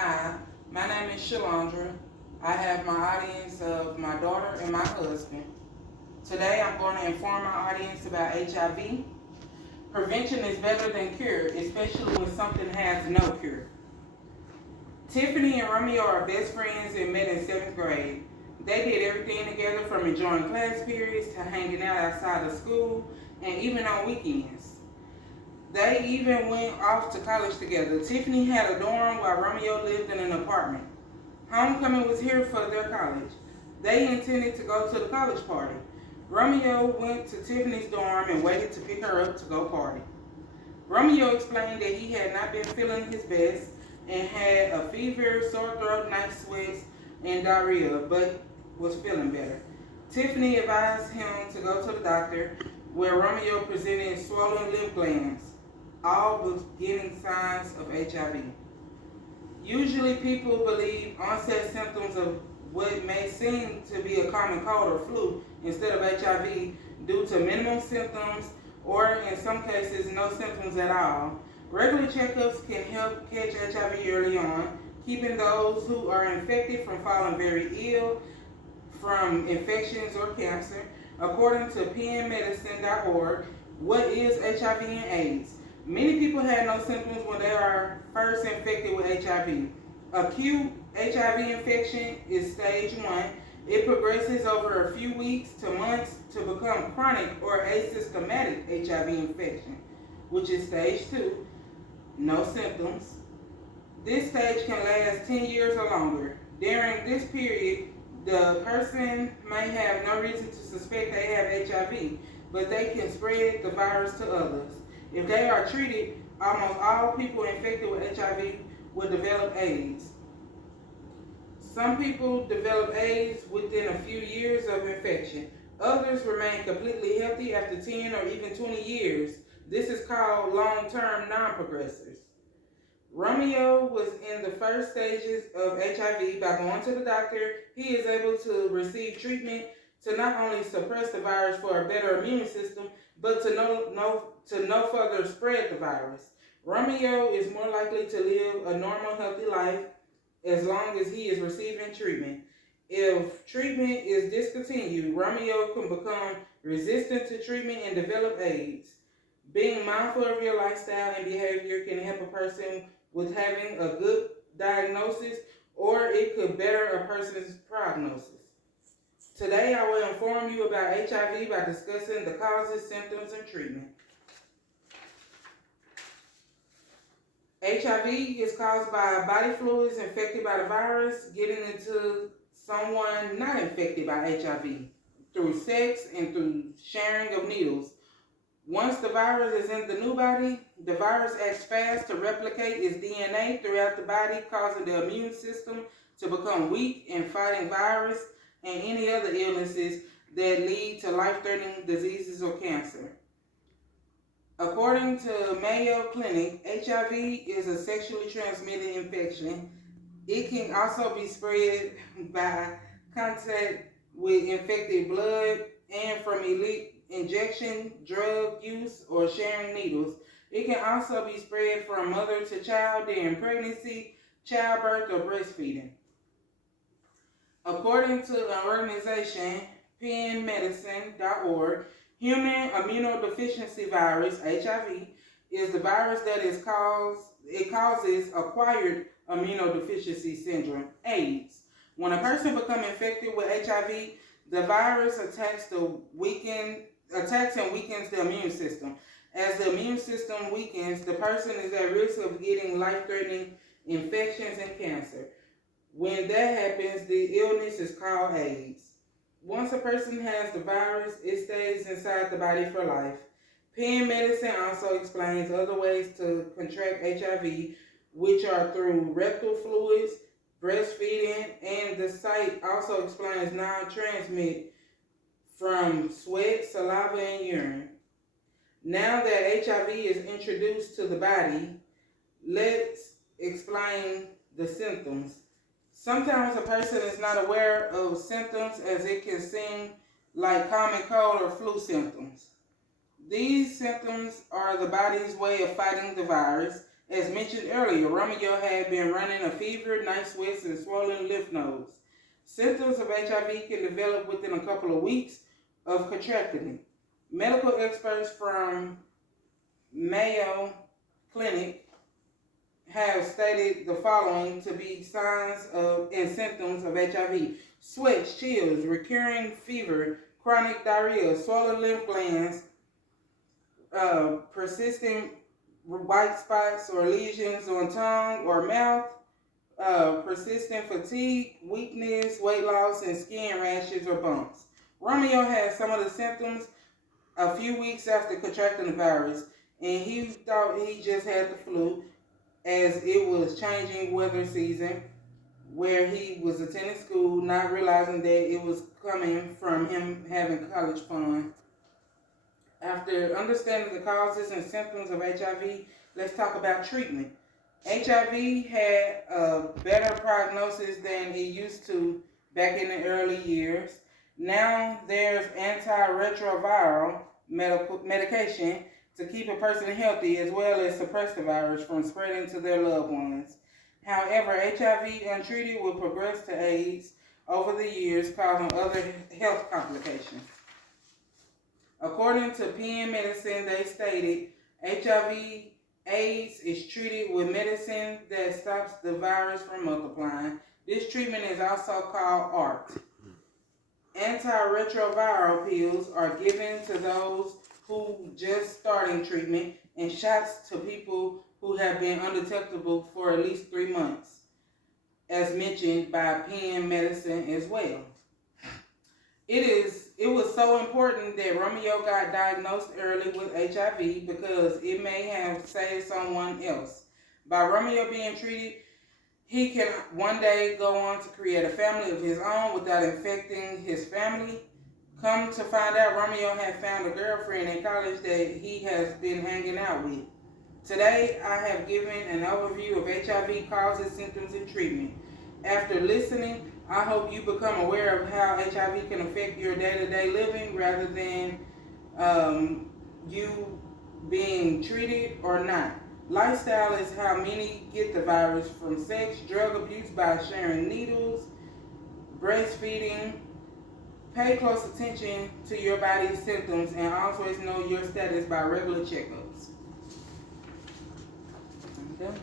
Hi, my name is Shalandra. I have my audience of my daughter and my husband. Today I'm going to inform my audience about HIV. Prevention is better than cure, especially when something has no cure. Tiffany and Romeo are best friends and met in 7th grade. They did everything together from enjoying class periods to hanging out outside of school and even on weekends. They even went off to college together. Tiffany had a dorm while Romeo lived in an apartment. Homecoming was here for their college. They intended to go to the college party. Romeo went to Tiffany's dorm and waited to pick her up to go party. Romeo explained that he had not been feeling his best and had a fever, sore throat, night sweats, and diarrhea, but was feeling better. Tiffany advised him to go to the doctor, where Romeo presented swollen lymph glands, all beginning signs of HIV. Usually people believe onset symptoms of what may seem to be a common cold or flu instead of HIV due to minimal symptoms or in some cases no symptoms at all. Regular checkups can help catch HIV early on, keeping those who are infected from falling very ill from infections or cancer. According to pnmedicine.org, what is HIV and AIDS? Many people have no symptoms when they are first infected with HIV. Acute HIV infection is stage 1. It progresses over a few weeks to months to become chronic or asymptomatic HIV infection, which is stage 2. No symptoms. This stage can last 10 years or longer. During this period, the person may have no reason to suspect they have HIV, but they can spread the virus to others. If they are treated, almost all people infected with HIV will develop AIDS. Some people develop AIDS within a few years of infection. Others remain completely healthy after 10 or even 20 years. This is called long-term non-progressors. Romeo was in the first stages of HIV. By going to the doctor, he is able to receive treatment to not only suppress the virus for a better immune system, but to no further spread the virus. Romeo is more likely to live a normal, healthy life as long as he is receiving treatment. If treatment is discontinued, Romeo can become resistant to treatment and develop AIDS. Being mindful of your lifestyle and behavior can help a person with having a good diagnosis, or it could better a person's prognosis. Today I will inform you about HIV by discussing the causes, symptoms, and treatment. HIV is caused by body fluids infected by the virus getting into someone not infected by HIV through sex and through sharing of needles. Once the virus is in the new body, the virus acts fast to replicate its DNA throughout the body, causing the immune system to become weak in fighting virus and any other illnesses that lead to life-threatening diseases or cancer. According to Mayo Clinic, HIV is a sexually transmitted infection. It can also be spread by contact with infected blood and from injection, drug use, or sharing needles. It can also be spread from mother to child during pregnancy, childbirth, or breastfeeding. According to an organization, pnmedicine.org, human immunodeficiency virus, HIV, is the virus that causes acquired immunodeficiency syndrome, AIDS. When a person becomes infected with HIV, the virus attacks and weakens the immune system. As the immune system weakens, the person is at risk of getting life-threatening infections and cancer. When that happens, the illness is called AIDS. Once a person has the virus, it stays inside the body for life. Pain medicine also explains other ways to contract HIV, which are through rectal fluids, breastfeeding, and the site also explains non-transmit from sweat, saliva, and urine. Now that HIV is introduced to the body, let's explain the symptoms. Sometimes a person is not aware of symptoms as it can seem like common cold or flu symptoms. These symptoms are the body's way of fighting the virus. As mentioned earlier, Romeo had been running a fever, night sweats, and swollen lymph nodes. Symptoms of HIV can develop within a couple of weeks of contracting it. Medical experts from Mayo Clinic have stated the following to be signs of and symptoms of HIV: sweats, chills, recurring fever, chronic diarrhea, swollen lymph glands, persistent white spots or lesions on tongue or mouth, persistent fatigue, weakness, weight loss, and skin rashes or bumps. Romeo had some of the symptoms a few weeks after contracting the virus, and he thought he just had the flu as it was changing weather season, where he was attending school, not realizing that it was coming from him having college fun. After understanding the causes and symptoms of HIV, let's talk about treatment. HIV had a better prognosis than it used to back in the early years. Now there's antiretroviral medication to keep a person healthy as well as suppress the virus from spreading to their loved ones. However, HIV untreated will progress to AIDS over the years, causing other health complications. According to PN Medicine, they stated HIV AIDS is treated with medicine that stops the virus from multiplying. This treatment is also called ART. Antiretroviral pills are given to those who just starting treatment, and shots to people who have been undetectable for at least 3 months, as mentioned by PN Medicine as well. It was so important that Romeo got diagnosed early with HIV because it may have saved someone else. By Romeo being treated, he can one day go on to create a family of his own without infecting his family. Come to find out, Romeo had found a girlfriend in college that he has been hanging out with. Today, I have given an overview of HIV causes, symptoms, and treatment. After listening, I hope you become aware of how HIV can affect your day-to-day living rather than you being treated or not. Lifestyle is how many get the virus: from sex, drug abuse by sharing needles, breastfeeding. Pay close attention to your body's symptoms and always know your status by regular checkups. I'm done.